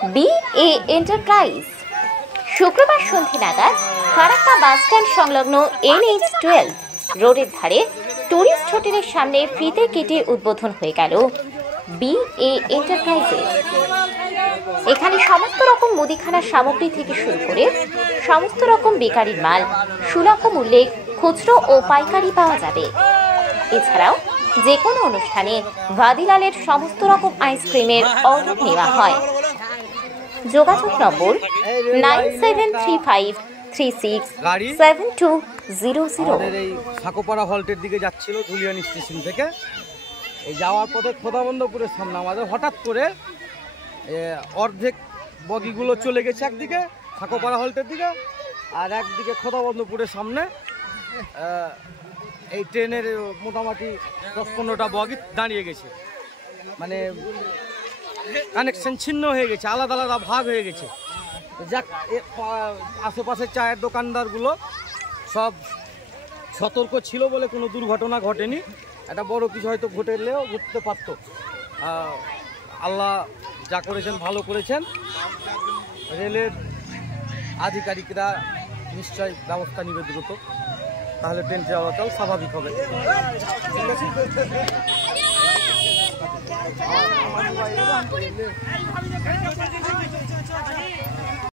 BA enterprise শুক্রবার সন্ধ্যে নাগাদ ফারাক্কা বাসস্ট্যান্ড সংলগ্ন NH12 রোডের ধারে টুরিস্ট হোটেলের সামনে ফিতে কেটে উদ্বোধন হয়ে গেল BA এন্টারপ্রাইজের। এখানে সমস্ত রকম মুদিখানার সামগ্রী থেকে শুরু করে সমস্ত রকম বেকারির মাল সুলভ মূল্যে খুচরো ও পাইকারি পাওয়া যাবে। এছাড়াও যে কোনো অনুষ্ঠানে ভাদিলালের সমস্ত রকম আইসক্রিমের অর্ডার নেওয়া হয়। যোগাযোগ নম্বর 9735367200। এই সাকোপাড়া হল্টের দিকে যাচ্ছিল ধুলিয়ান স্টেশন থেকে। এই যাওয়ার পথে খোদাবন্দপুরের সামনে আমাদের হঠাৎ করে অর্ধেক বগিগুলো চলে গেছে একদিকে সাকোপাড়া হল্টের দিকে, আর একদিকে খোদাবন্দপুরের সামনে এই ট্রেনের মোটামুটি 10-15টা বগি দাঁড়িয়ে গেছে, মানে কানেকশন ছিন্ন হয়ে গেছে, আলাদা আলাদা ভাগ হয়ে গেছে। যাক, আশেপাশের চায়ের দোকানদারগুলো সব সতর্ক ছিল বলে কোনো দুর্ঘটনা ঘটেনি। একটা বড় কিছু হয়তো ঘটলেও ঘটতে পারত। আল্লাহ যা করেছেন ভালো করেছেন। রেলের আধিকারিকরা নিশ্চয় ব্যবস্থা নিবে দ্রুত, তাহলে ট্রেন চলাচল স্বাভাবিক হবে।